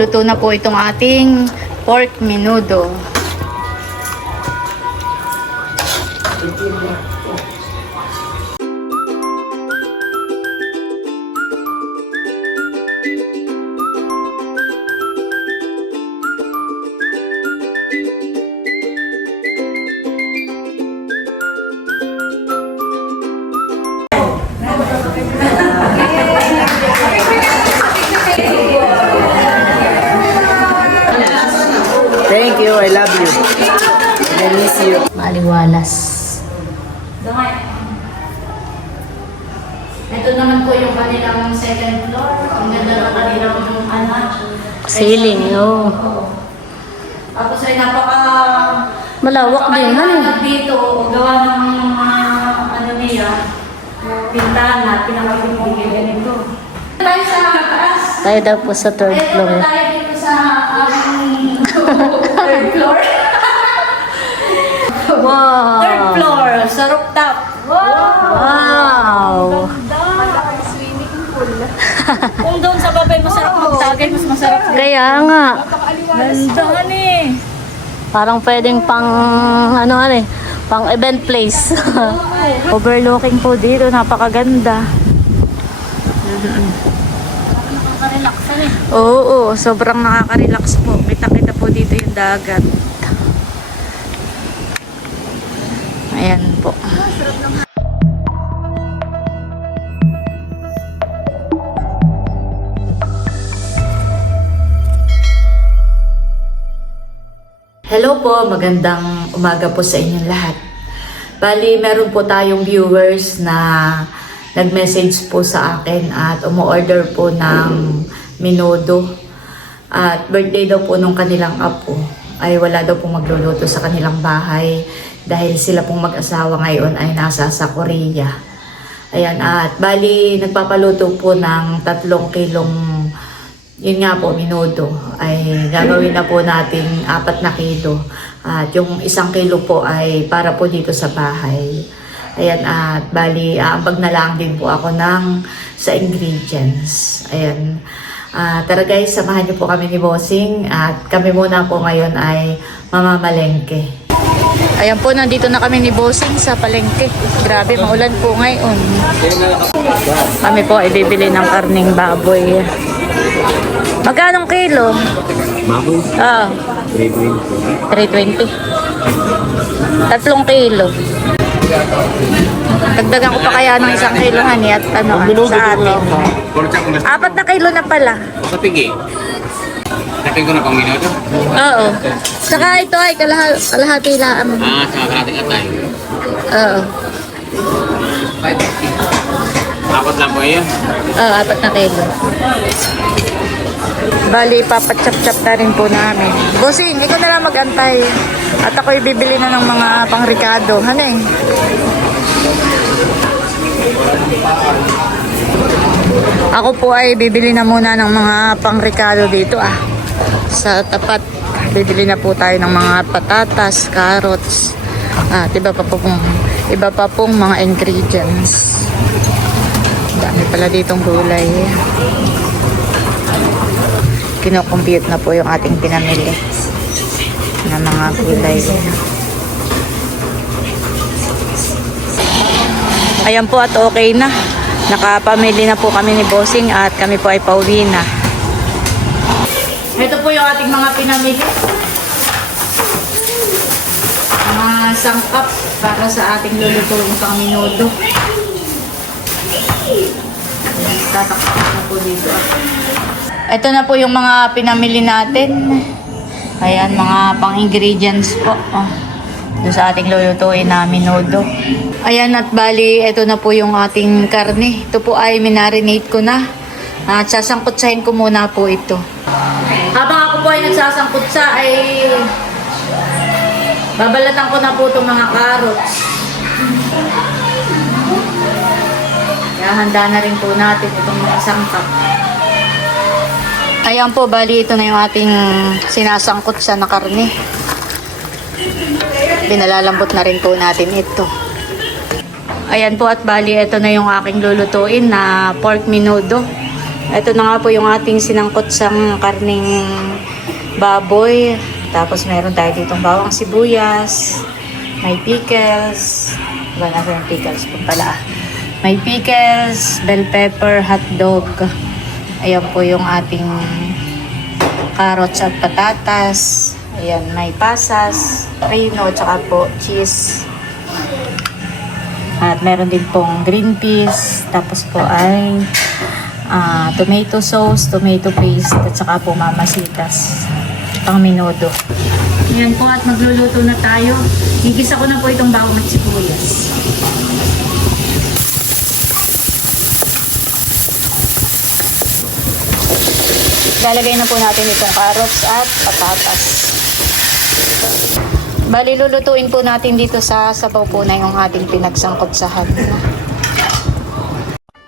Luto na po itong ating pork menudo. Thank you, I love you. I miss you. Maliwalas. Ito naman po yung kanilang second floor. Ang ganda ng kanilang Ceiling, oh. Tapos ay napaka Malawak din, dito, gawa ng ano niya, pintana, pinakapinigil ganito. Tayo sa taas. Tayo daw po sa third floor. Tayo dito sa third floor. Wow! Third floor, sa rooftop. Wow! Swimming pool. Kung doon sa babay masarap magtagay, mas masarap. Kaya nga. Ganda eh. Parang pwedeng pang, pang event place. Overlooking po dito, napakaganda. Nakaka-relax eh. Oo, sobrang nakaka-relax po. Kita-kita po dito yung dagat. Ayan po. Hello po, magandang umaga po sa inyong lahat. Bali, meron po tayong viewers na nag-message po sa akin at umu-order po ng menudo. At birthday daw po nung kanilang apo ay wala daw pong magluluto sa kanilang bahay dahil sila pong mag-asawa ngayon ay nasa sa Korea. Ayan, at bali, nagpapaluto po ng 3 kilong yun nga po, menudo, ay gagawin na po natin 4 na kilo. At yung 1 kilo po ay para po dito sa bahay. Ayan, at bali, aambag na lang din po ako sa ingredients. Ayan. Tara guys, samahan niyo po kami ni Bossing. At kami muna po ngayon ay mamamalengke. Ayan po, nandito na kami ni Bossing sa palengke. Grabe, maulan po ngayon. Kami po ay bibili ng karning baboy. Magkano kilo? Baboy? Ah, 320. 3 kilo. Dagdagan ko pa kaya ng 1 kilo, honey, at sa atin. 4 na kilo na pala. Sa pigi. Dating ko na pang minuto? Oo. Saka ito ay kalahati lang. Sa karating atay. Oo. 4 lang po yun. Oo, 4 na kilo. Bali, papachap-chap na rin po namin. Bossing, ikaw na lang mag-antay. At ako'y bibili na ng mga pang-ricado. Hanay. Ako po ay bibili na muna ng mga pang-ricado dito sa tapat. Bibili na po tayo ng mga patatas, carrots. At iba pa pong mga ingredients. Dami pala ditong gulay. Kino-compute na po yung ating pinamili na mga gulay. Ayan po, at okay na. Nakapamili na po kami ni Bossing at kami po ay pauwi na. Ito po yung ating mga pinamili. Mga sangkap para sa ating lulutuin pang menudo. Tatakpan na po dito. Ito na po yung mga pinamili natin. Ayan, mga pang-ingredients po. Doon sa ating lulutuin na menudo. Ayan, at bali, ito na po yung ating karne. Ito po ay minarinate ko na. At sasangkutsahin ko muna po ito. Habang ako po ay nagsasangkutsa ay babalatan ko na po itong mga carrots. Kaya handa na rin po natin itong mga sangkap. Ayan po, bali, ito na yung ating sinasangkutsa na karne. Pinalalambot na rin po natin ito. Ayan po, at bali, ito na yung aking lulutuin na pork menudo. Ito na nga po yung ating sinangkot sang karning baboy. Tapos meron tayo ditong bawang sibuyas. May pickles. Wala na yung pickles po pala. May pickles, bell pepper, hotdog. Ayan po yung ating carrots at patatas. Ayan, may pasas, rino, tsaka po cheese. At meron din pong green peas. Tapos po ay tomato sauce, tomato paste, at saka po mamasitas. Pang minudo. Ayan po at magluluto na tayo. Igisa ko na po itong bawang at sibuyas. Lalagay na po natin itong carrots at patatas. Bali, lulutuin po natin dito sa sabaw po na yung ating pinagsangkotsahan.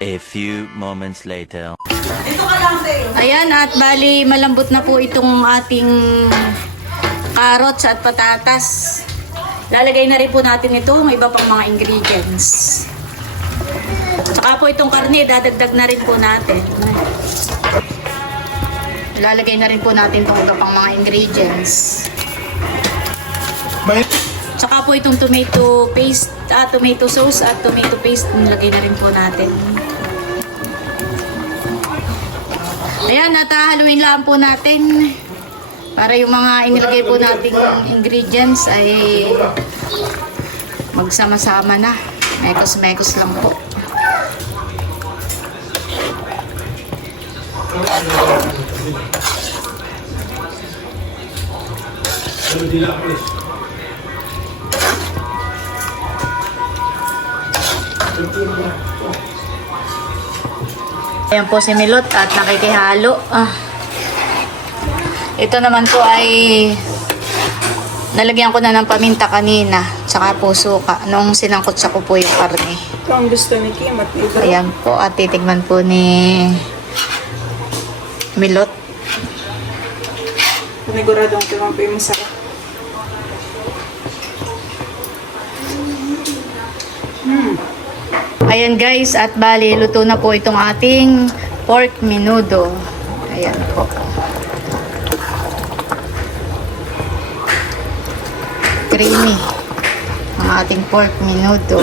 A few moments later. Ayan, at bali, malambot na po itong ating carrots at patatas. Lalagay na rin po natin ito ng iba pang mga ingredients. Tsaka po itong karne, dadagdag na rin po natin. Lalagay na rin po natin itong iba pang mga ingredients. Tsaka po itong tomato paste, tomato sauce at tomato paste, nilagay na rin po natin. Ayan, at haluin lang po natin para yung mga inilagay po nating ingredients ay magsama-sama na. Mekos-mekos lang po. Ayan po si Milot at nakikihalo. Ito naman po ay nalagyan ko na ng paminta kanina, tsaka po suka nung sinangkot sa ko po yung karne. Ito ang gusto ni Kim at ito. Ayan po, at titigman po ni Milot. Paniguradong ito lang po yung masarap. Ayan guys, at bali, luto na po itong ating pork menudo. Ayan po. Creamy ang ating pork menudo.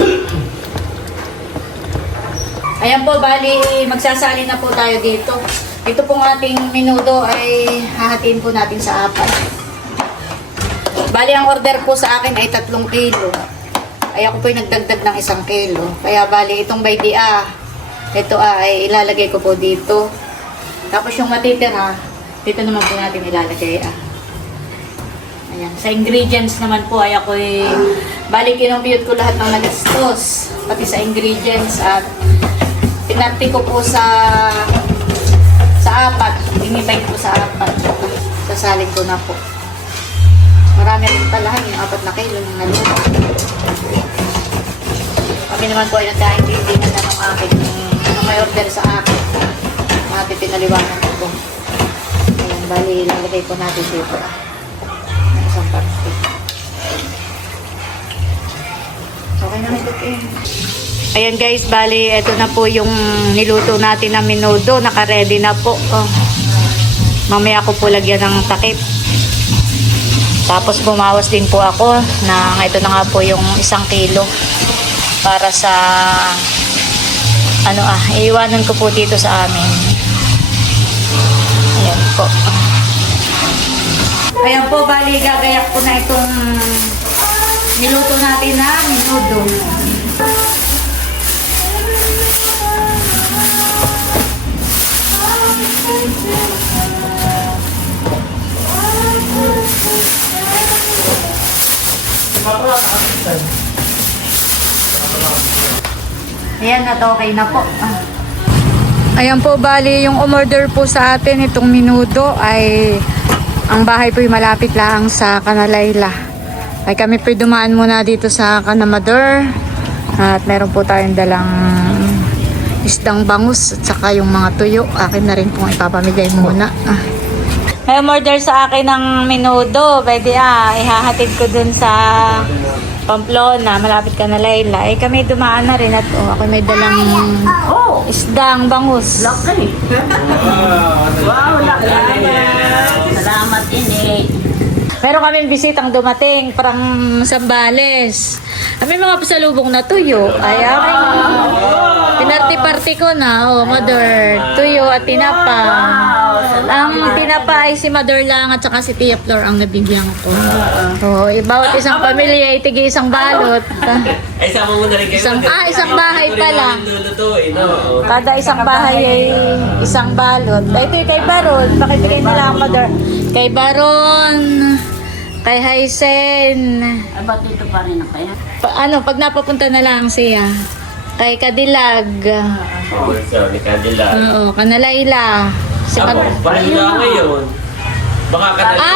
Ayan po, bali, magsasali na po tayo dito. Ito pong ating menudo ay hahatiin po natin sa apat. Bali, ang order po sa akin ay 3 kilo. Ay ako po'y nagdagdag ng 1 kilo. Kaya bali, itong by dia, ito ay ilalagay ko po dito. Tapos yung matitira, dito naman po natin ilalagay. Ayan. Sa ingredients naman po ay ako bali, kinumpute ko lahat ng nagastos. Pati sa ingredients at pinarti ko po sa apat. Dinivide ko sa apat. Sasalin ko na po. Marami rin pala yung 4 na kilo ng naluto. Kami naman po ay nagka-ingredient na ng akin nung may order sa akin. Natin pinaliwanag ko. Ayan, bali, lalagay po natin dito. Isang parte. Okay na ito eh. Ayan guys, bali, ito na po yung niluto natin na menudo. Naka-ready na po. Mamaya ko po lagyan ng takip. Tapos bumawas din po ako na ito na nga po yung 1 kilo para sa iiwanan ko po dito sa amin. Ayan po. Ayan po, bali gagayak ko na itong niluto natin na menudo. Ayan, at okay na po. Ayan po, bali, yung umorder po sa atin itong menudo ay ang bahay po malapit lang sa Kanalayla. Ay kami po dumaan muna dito sa Kanamador at meron po tayong dalang isdang bangus at saka yung mga tuyo. Akin na rin pong ipapamigay muna. May umorder sa akin ng menudo. Pwede ihahatid ko dun sa Pamplona, malapit ka na Layla. Eh kami dumaan na rin at ako may dalang isdang bangus. Laki. Wow, laki. Salamat, ini. Meron kaming bisitang dumating, parang Sambales. May mga pasalubong na tuyo. Ay, pinarty-party ko na. Mother, tuyo at tinapa. Ang tinapa ay si Mother lang at saka si Tia Flor ang nabibigyan ko. Bawat isang pamilya ay tigi isang balot. Ay, sama mo na rin kayo. Isang bahay pala. Kada isang bahay ay isang balot. Ito yung kay Baron. Pakibigay nila ang Mother. Kay Baron, kay Hysen. Ba't dito pa rin ako yan? Pag napapunta na lang siya. Kay Kadilag. Sorry, Cadillac. Oo, Kanalayla. Si Paano na ngayon? Baka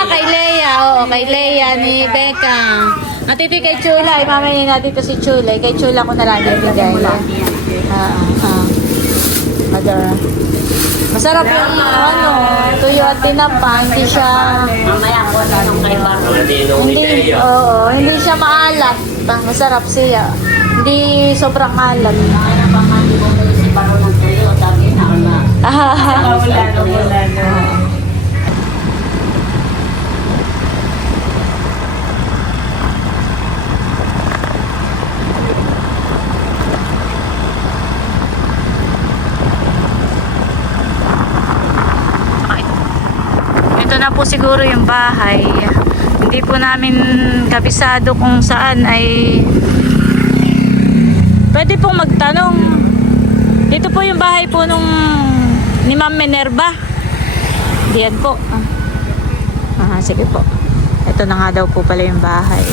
kay Leia. Oo, kay Leia ni Becca. At ito kay Chula. Mamaya natin ito si Chula. Kay Chula ko na lang ibigay. Mother. Masarap yung tuyo at tinapa. Hindi siya... Mamaya ako sa nung kay Baro. Hindi siya maalat. Masarap siya. Hindi sobrang alat. Kaya pa nga di bumili si Baro ng tuyo. Sabi na wala. Wala. Ito na po siguro yung bahay. Hindi po namin kabisado kung saan ay pwede pong magtanong. Dito po yung bahay po nung ni Ma'am Minerva. Diyan po. Sige po. Ito na nga daw po pala yung bahay.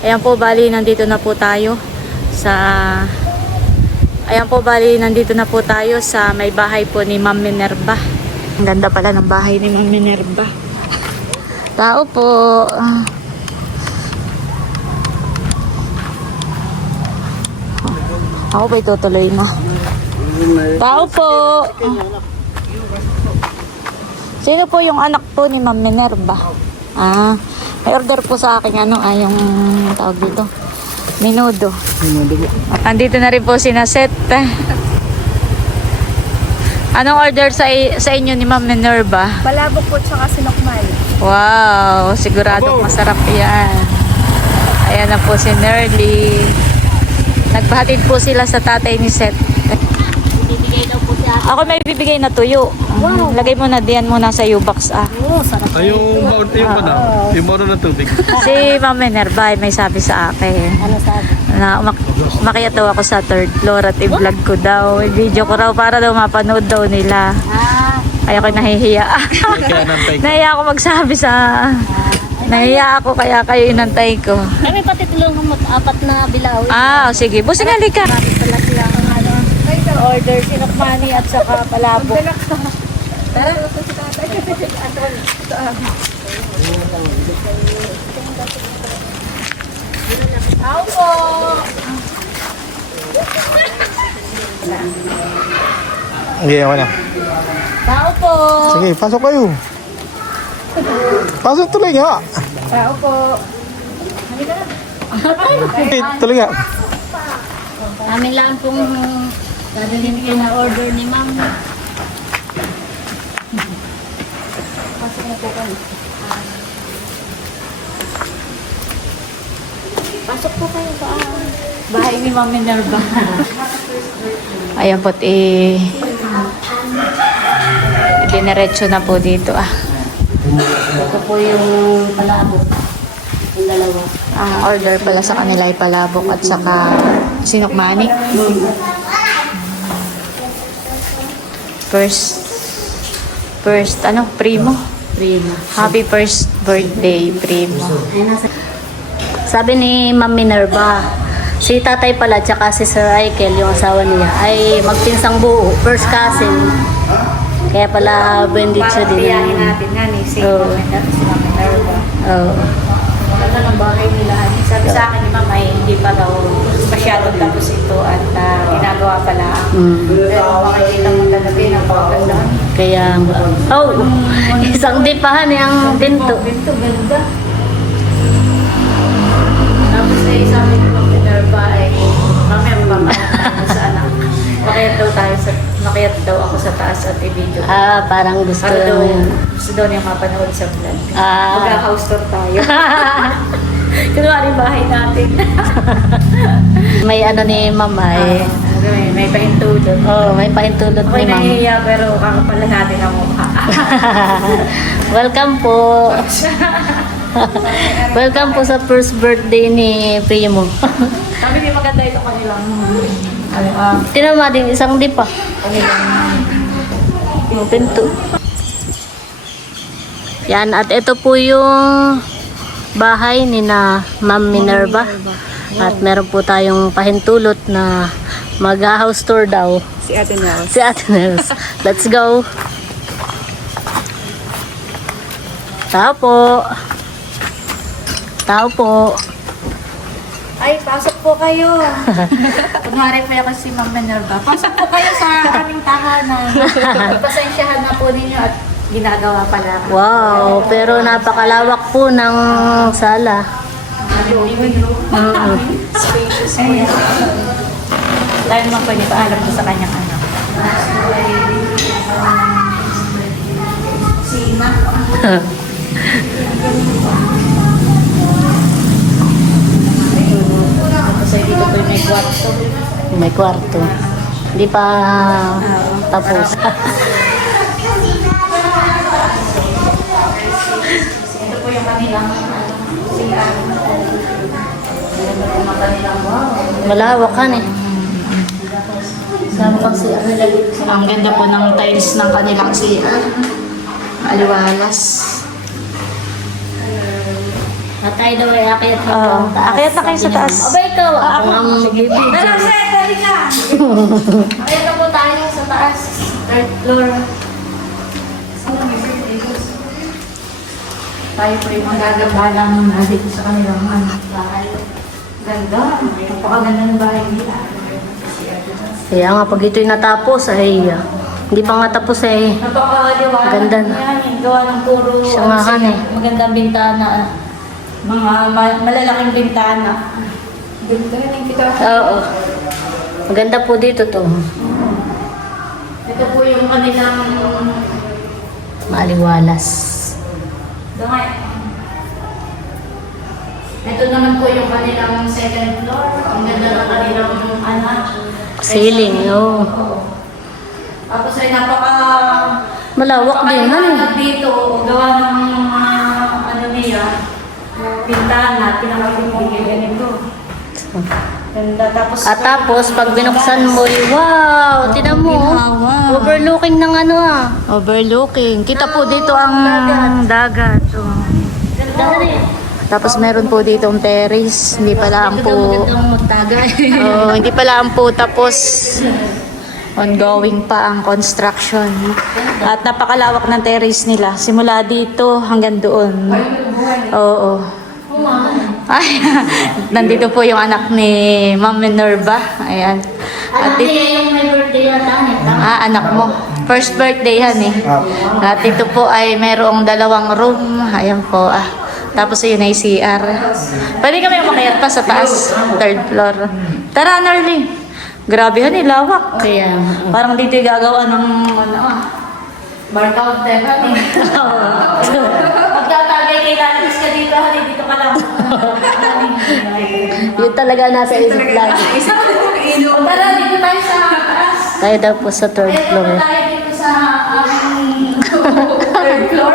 Ayan po, bali nandito na po tayo sa may bahay po ni Ma'am Minerva. Ang ganda pala ng bahay ni Ma'am Minerva. Tao po. Ako pa itutuloy na. Tao po. Sino po yung anak po ni Ma'am Minerva? May order po sa akin yung tawag dito. Minudo. Andito na rin po si Naset. Anong order sa inyo ni Ma'am Minerva? Palabok po tsaka sinokmal. Wow, siguradong masarap yan. Ayan na po si Nerly. Nagpahatid po sila sa tatay ni Seth. Bibigay daw po siya. Ako may bibigay na tuyo. Lagay mo na diyan muna sa U-box. Sarap. Yung baon ng tubig. Si Ma'am Minerva may sabi sa akin. Ano sabi? Na umakyat daw ako sa third floor at i-vlog ko daw. I-video ko raw para daw mapanood daw nila. Kaya ako nahihiya. Nahiya ako magsabi sa... Nahiya ako kaya kayo inantay ko. Kami pati tulungan mo 4 na bilaw. Sige. Busing halika. Pala siya ang Order sinokmani at saka palabok. Tao po. Okay, ako na. Tao po. Sige, pasok kayo. Pasok tuloy nga. Tao po. Okay, tuloy nga. Amin lang pong dadalhin ko na order ni Ma'am. Pasok po kayo pa. Bahay ni Ma'am Minerva. Ayan po, diniretso na po dito. Ito po yung palabok. Yung dalawa. Ang order pala sa kanila ay palabok at saka sinokmani. First, Primo? Prima. Happy first birthday, Primo. Sabi ni Ma'am Minerva, si tatay pala tsaka si Sir Aikel, yung asawa niya, ay magpinsang buo, first cousin. Kaya pala benditio din. Biyahin natin na ni si Oo. Ma'am Minerva. Oo. Maganda ng bahay nila. Sabi sa akin ni Ma'am ay hindi pa daw masyadong tapos ito at ginagawa pa lang. Pero makikita mo talaga yung napakagandaan. Kaya, isang dipahan ang pinto. Pinto, ganda. Tapos na isang Sa anak. Makiyat daw ako sa taas at i-video. Parang gusto Para daw, mo. gusto daw niya mapanood sa vlog. Ah. Mag-house tour tayo. Kunwari bahay natin. May ano ni Ma'am ay. May pahintulot. May pahintulot Ako'y ni Ma'am. nahihiya pero kakapala natin ang mukha. Welcome po. Welcome po sa first birthday ni Primo. Sabi niya maganda ito kanilang Tinama din isang di pa. Yung pinto. Yan, at ito po yung bahay ni na Ma'am Minerva. At meron po tayong pahintulot na mag-house tour daw. Si Ate Nels. Si Ate Nels. Let's go. Tao po. Tao po. Ay, pasok po kayo. Kunwari po ako si Ma'am Minerva. Pasok po kayo sa aming tahanan. Pasensyahan na po ninyo at ginagawa pala. Wow, pero napakalawak po ng sala. Spacious po yan. Dahil naman po niya paalam po sa kanyang anak. Tapos ay dito po may kwarto. May kwarto. Hindi pa tapos. Ito po yung kanilang Malawakan eh. Sama pag siya nilagay. ang ganda po ng tiles ng kanilang CR. Aliwalas. At tayo daw ay akyat Oo. Akyat na kayo sa taas. Aba ikaw, ako nga magbibidyo. dali na! Kaya na po tayo sa taas. Third floor. Tayo po yung magagabalang na dito sa kanilang bahay. Ganda. Napakaganda ng bahay nila. Kaya nga pag ito'y natapos ay hindi pa nga tapos eh. Napakaliwanag. Ganda na. Yan. Gawa ng puro. Siya nga kan eh. Magandang bintana. Mga malalaking bintana. Ganda rin yung kita. Oo. Maganda po dito to. Ito po yung kanilang Maaliwalas. damay. Ito naman po yung kanilang second floor. Ang ganda ng kanilang anak. Ceiling, oo. Tapos ay napaka Malawak din, ano eh. dito. Gawa ng ano niya. Bintana. Pinakabigay ganito. Ganda. Tapos pag binuksan mo, wow, tinan mo. Wow. Overlooking ng ano ah. Overlooking. Kita po dito ang dagat. Oh. Ganda rin. Tapos meron po dito ang terrace. Hindi pala ang po. Magandang magtagay. Oh, hindi pala ang po tapos. Ongoing pa ang construction. At napakalawak ng terrace nila. Simula dito hanggang doon. Oo. Ay, nandito po yung anak ni Ma'am Minerva. Ayan. At dito, yung may birthday yata. anak mo. First birthday yan eh. At dito po ay merong 2 room. Ayan po Tapos yun ay CR. Pwede kami umakyat pa sa taas. 3rd floor. Tara, Narly. Grabe yan eh, lawak. Kaya, Parang dito yung gagawa ng bar counter. Magtatagay kay Lalis ka dito. Dito ka lang. yun talaga nasa isip lagi. Tara, dito tayo sa taas. Tayo daw po sa 3rd floor. Tayo dito sa aming 3rd floor.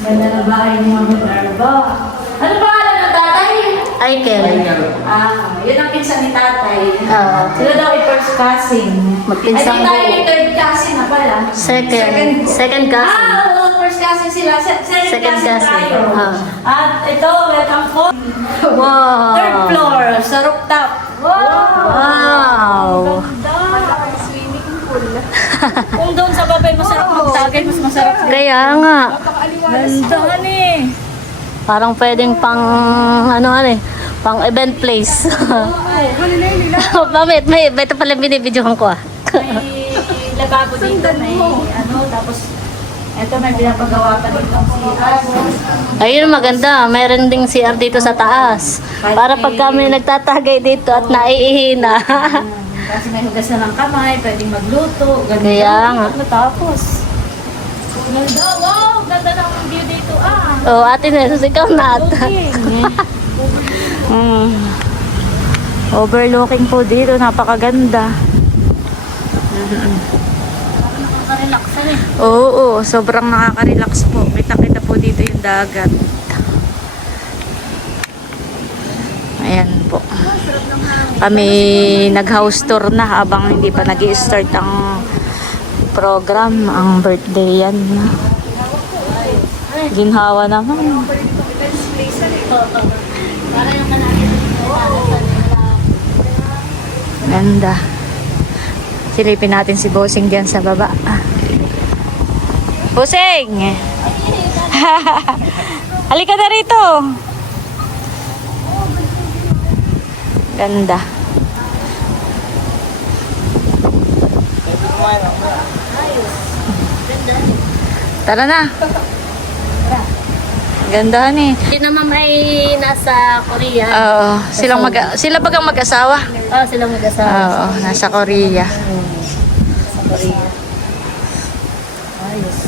Ganda na bahay ni Ma'am Minerva. Ano pangalan ng tatay? Aikel. Yun ang pinsan ni tatay. Oo. Sila daw ay first cousin. Magpinsang Ay, di tayo buo. yung third cousin na pala. Second cousin. Oo, first cousin sila. Second Second cousin cousin. tayo. Ah. At ito, welcome po. Wow. Third floor, sa rooftop. Wow. Swimming pool. Kung doon sa babay masarap magtagay, mas masarap. Kaya nga. Ganda ni. Parang pwedeng pang pang event place. Pamit, ito pala binibidyohan ko ah. May lababo dito, may ano, tapos Ito may pinapagawa pa dito ang CR. Ayun, maganda. Meron ding CR dito sa taas. Para pag kami nagtatagay dito at naiihina. Kasi may hugas na ng kamay, pwedeng magluto. Ganda. Kaya nga. Matapos. Ganda, wow! Ganda ng view dito Oh, Ate Nesus, ikaw na ata. Overlooking po dito, napakaganda. Oo, sobrang nakaka-relax po. Kita-kita po dito yung dagat. Ayan po. Kami nag-house tour na habang hindi pa nag-i-start ang program, ang birthday yan. Ginhawa naman. Ganda. Silipin natin si Bossing diyan sa baba. Bossing! Halika na rito. Ganda. Tara na. Gandahan eh. Si na ma'am ay nasa Korea. Oo, sila bagang mag-asawa. Oh, sila mag-asawa. Oo, nasa Korea. Sa Korea. Ayos.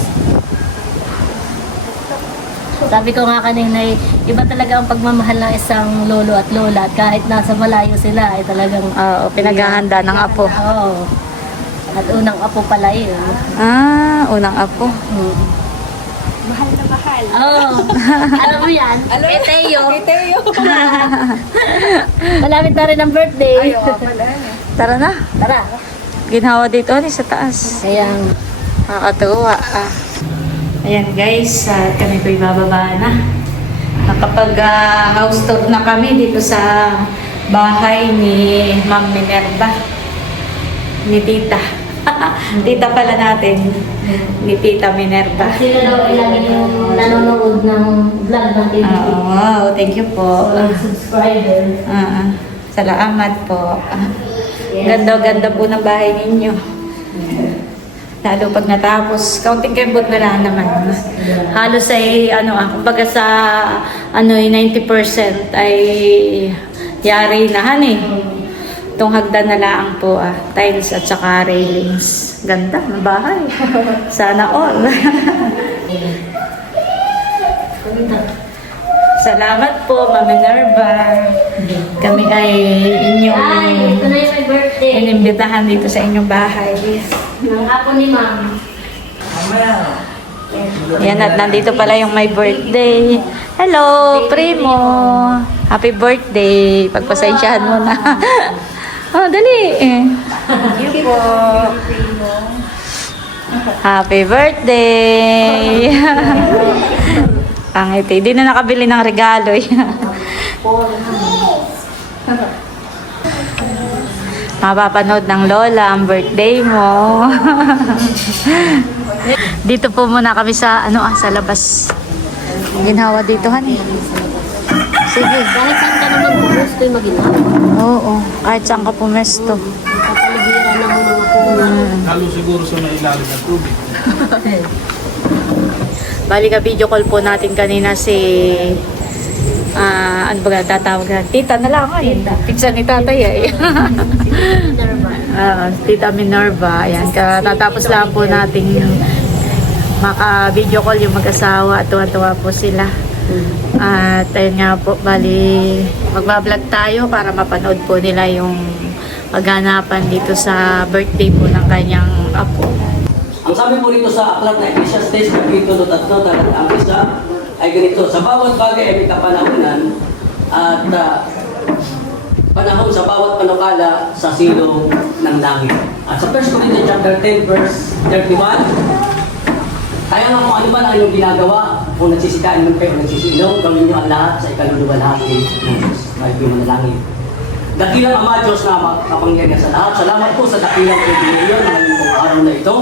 Sabi ko nga kanina, iba talaga ang pagmamahal ng isang lolo at lola. At kahit nasa malayo sila, ay talagang... Oo, pinaghahanda ng apo. Oo. At unang apo pala yun. Ah, unang apo. Mahal na mahal. Oo. Alam mo yan? Kay Teo. Malapit na rin ang birthday. Tara na. Tara. Ginhawa dito ni sa taas. Kaya Nakakatuwa. Ayan guys, kami po'y bababa na. Nakapag house tour na kami dito sa bahay ni Ma'am Minerva. Ni Tita. Tita pala natin. Ni Tita Minerva. sila daw ay lagi yung nanonood ng vlog ng TV. Wow, thank you po. Subscriber. Salamat po. Ganda-ganda po ng bahay ninyo. Lalo pag natapos, counting kembot na lang naman. Halos ay, kumbaga sa, 90% ay yari na, honey. Itong hagdan na lang po, tiles at saka railings. Ganda ng bahay. Sana all. Salamat po, Ma'am Minerva. Kami ay inyong Ito na yung my birthday. inimbitahan dito sa inyong bahay. Ng apo ni Ma'am. Yan at nandito pala yung my birthday. Hello, Primo. Happy birthday. Pagpasensyahan mo na. Oh, dali. Thank you po. Happy birthday. Pangiti. Di na nakabili ng regalo. Mapapanood ng lola ang birthday mo. Dito po muna kami sa sa labas. Ginhawa dito, honey. Sige. Kahit saan ka naman gusto yung maginawa. Oo, kahit saan ka pumesto. Kapaligiran ng mga puno. Lalo siguro sa may ilalim ng tubig. Bali ka video call po natin kanina si ano ba tatawag na? Tita na lang ay. Pizza ni tatay ay. Tita Minerva. Ayan, katatapos lang po nating maka-video call yung mag-asawa at tuwa-tuwa po sila. At ayun nga po, bali magbablog tayo para mapanood po nila yung pagganapan dito sa birthday po ng kanyang apo. Ang sabi po rito sa aklat na Ecclesiastes, Kapitulo 3, talaga ang isa ay ganito, sa bawat bagay ay may kapanahunan at panahon sa bawat panukala sa silong ng langit. At sa 1 Corinthians chapter 10 verse 31, kaya nga kung ano man ang inyong ginagawa, kung nagsisikaan man kayo o nagsisinom, gawin niyo ang lahat sa ikaluluwalhati ng Diyos. Kahit yung manalangin. Dakilang Ama Diyos na makapangyarihan sa lahat. Salamat po sa dakilang pribileyo ng inyong araw na ito.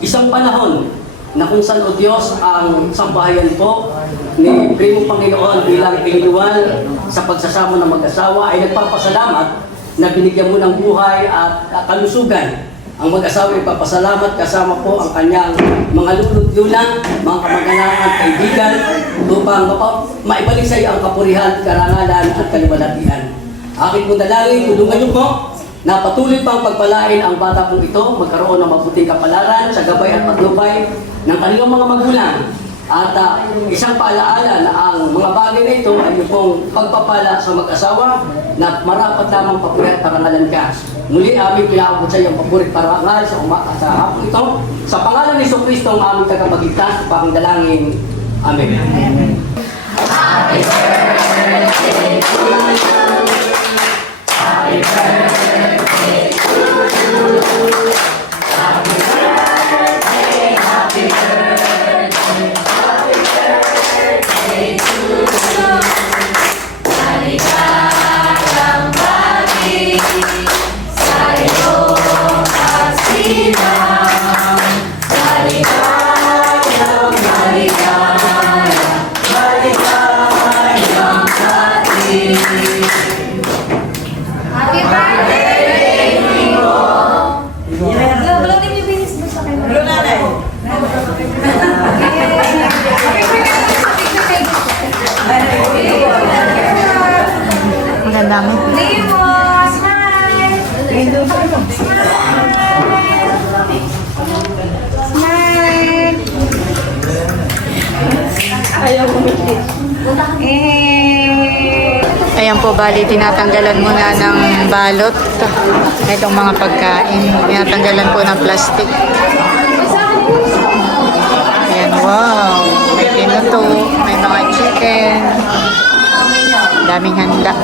Isang panahon na kung saan o Diyos ang sambahayan po ni Primo Panginoon bilang individual sa pagsasama ng mag-asawa ay nagpapasalamat na binigyan mo ng buhay at kalusugan ang mag-asawa ay papasalamat kasama po ang kanyang mga lulod-lula, mga kamag-anak at kaibigan upang maibalik sa iyo ang kapurihan, karangalan at kaliwalatian. Aking pong dalangin, tulungan niyo po na patuloy pang pagpalain ang bata pong ito, magkaroon ng mabuting kapalaran sa gabay at patnubay ng kanilang mga magulang. At isang paalaala na ang mga bagay na ito ay yung pong pagpapala sa mag-asawa na marapat lamang papurit parangalan ka. Muli aming pinaabot sa iyong papurit parangal sa hapon ito. Sa pangalan ni Jesucristo ang aming tagapagligtas, upang dalangin. Amen. Happy birthday to you. Happy birthday to you. Happy birthday, happy birthday. Magandang. Ayan po, bali, tinatanggalan muna ng balot. Itong mga pagkain. Tinatanggalan po ng plastic. Ayan, wow. May pinuto, may mga chicken. Daming handa.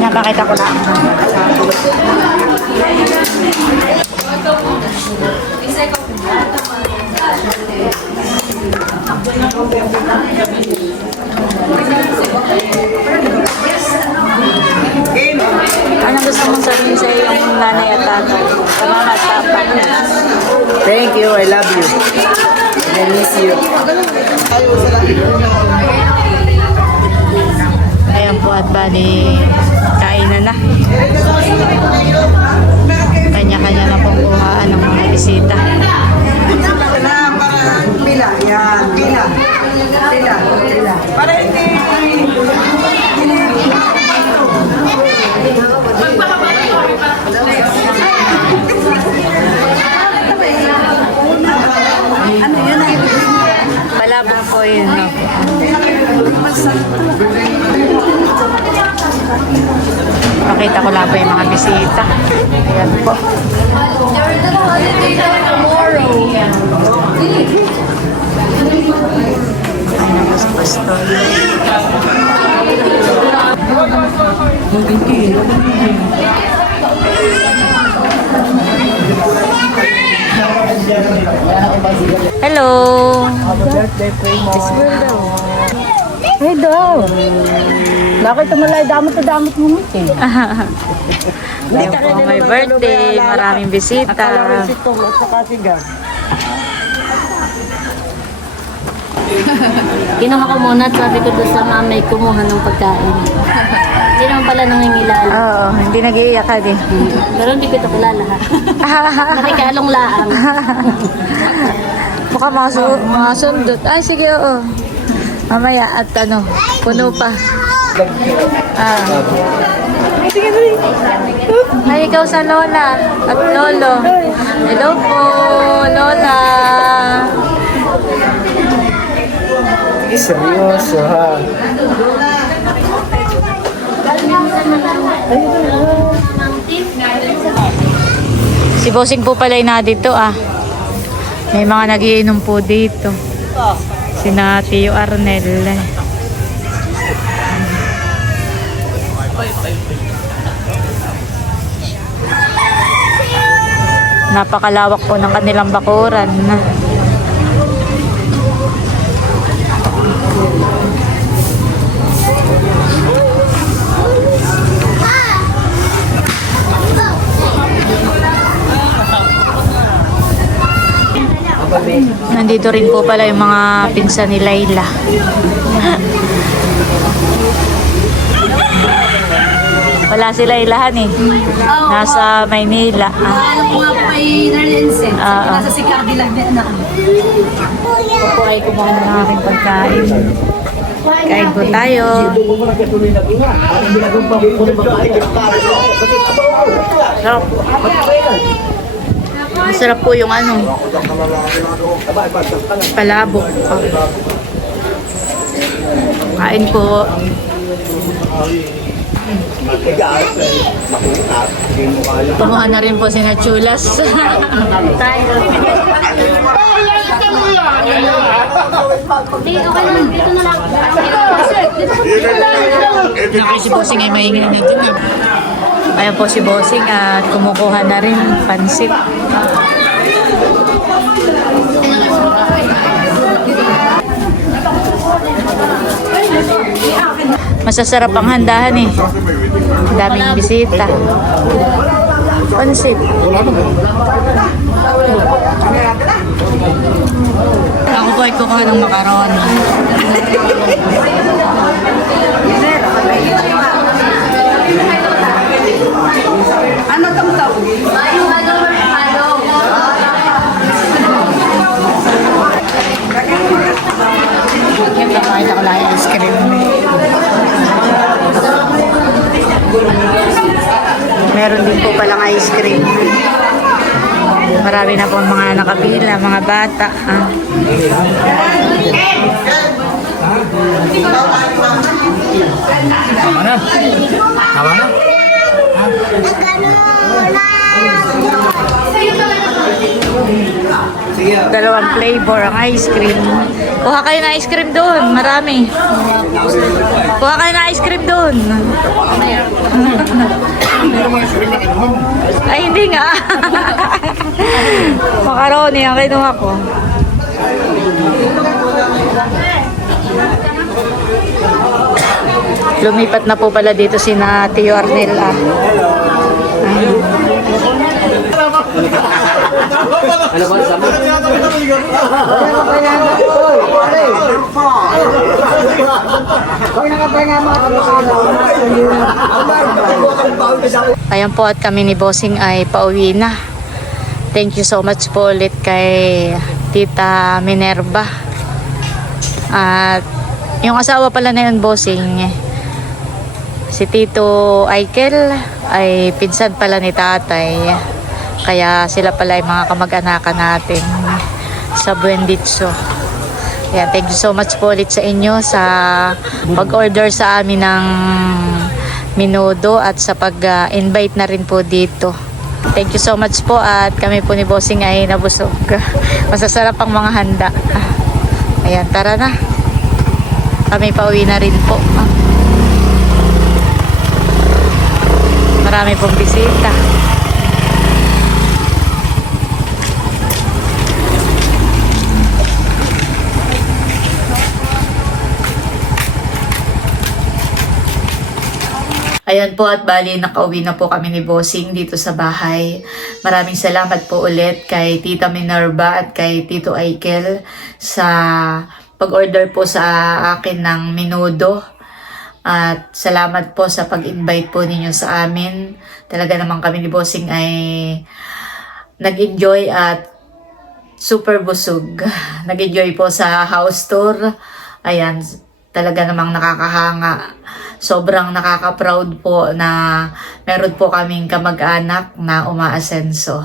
Napakita ko lang. Anong gusto mong sabihin sa iyong nanay at tatay? Salamat, Papa. Thank you, I love you. And I miss you. Ayan po at bali, kainan na. Kanya-kanya na pong kuhaan ng mga bisita. Pila, yan, pila. Para hindi. Ano yun ay? Palabok po yun. No? Pakita ko lang po yung mga bisita. Ayan po. Ayan po sa pastor. Hello! Hey daw. Bakit tumalay damot mo mitin? Ayan po, may birthday. Maraming bisita. Kinuha ko muna at sabi ko doon sa mamay kumuha ng pagkain. Hindi naman pala nangingilala. Oo, hindi nag-iiyak ka din. Pero hindi ko ito kilala ha. Nakikalong laang. Baka mga sundot. Ay, sige, oo. Mamaya at ano, puno pa. Ay, ikaw sa Lola at Lolo. Hello po, Lola. Seryoso ha. Si Bossing po pala na dito ah. May mga nagiinom po dito. Sina Tio Arnel. Napakalawak po ng kanilang bakuran. nandito rin po pala yung mga pinsan ni Layla. Wala si Laylahan eh. Nasa Maynila. Ano po nga po kay Narlensen. Nasa si Cardi Lagnet na kami. Ako ay kumuha na ng aking pagkain. Kain po tayo. Sarap. Masarap po yung ano. Palabok. Kain po. Kumuha na rin po si Nachulas. Tayo. Dito na lang. Nakay si Bossing ay maingin na dun eh. Ayan po si Bossing at kumukuha na rin pansit. Masasarap ang handahan eh. Daming bisita. Pansit. Ako po ay kukuha ng macaroni. Ano tong tawag? Yan, nakakita ko lang yung ice cream. Meron din po palang ice cream. Marami na po mga nakapila, mga bata. Ah. Tama na. Tama na. Dalawang flavor ang ice cream. Kuha kayo na ice cream doon. Marami. Kuha kayo na ice cream doon. Ay, hindi nga. Macaroni ang kinuha ko. Lumipat na po pala dito si na Tio Arnel. Ano ba sabi? Ayan po at kami ni Bossing ay pauwi na. Thank you so much po ulit kay Tita Minerva. At yung asawa pala na yun, Bossing, si Tito Aikel ay pinsan pala ni tatay. Kaya sila pala ay mga kamag-anakan natin sa Buenditso. Ayan, thank you so much po ulit sa inyo sa pag-order sa amin ng menudo at sa pag-invite na rin po dito. Thank you so much po at kami po ni Bossing ay nabusog. Masasarap ang mga handa. Ayan, tara na. Kami pauwi na rin po. Marami pong bisita. Ayan po at bali nakauwi na po kami ni Bossing dito sa bahay. Maraming salamat po ulit kay Tita Minerva at kay Tito Aikel sa pag-order po sa akin ng menudo. At salamat po sa pag-invite po ninyo sa amin. Talaga naman kami ni Bossing ay nag-enjoy at super busog. Nag-enjoy po sa house tour. Ayan, talaga namang nakakahanga. Sobrang nakaka-proud po na meron po kaming kamag-anak na umaasenso.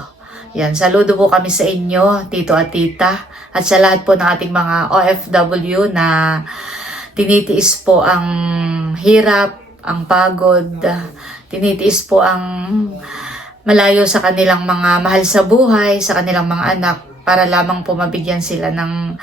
Yan, saludo po kami sa inyo, Tito at Tita, at sa lahat po ng ating mga OFW na tinitiis po ang hirap, ang pagod, tinitiis po ang malayo sa kanilang mga mahal sa buhay, sa kanilang mga anak, para lamang po mabigyan sila ng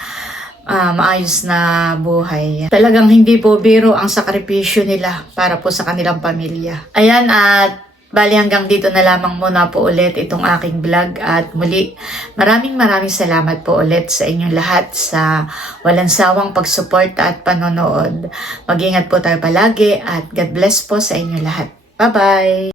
maayos na buhay. Talagang hindi po biro ang sakripisyo nila para po sa kanilang pamilya. Ayan, at bali hanggang dito na lamang muna po ulit itong aking vlog at muli maraming salamat po ulit sa inyong lahat sa walang sawang pagsuporta at panonood. Mag-ingat po tayo palagi at God bless po sa inyong lahat. Bye-bye!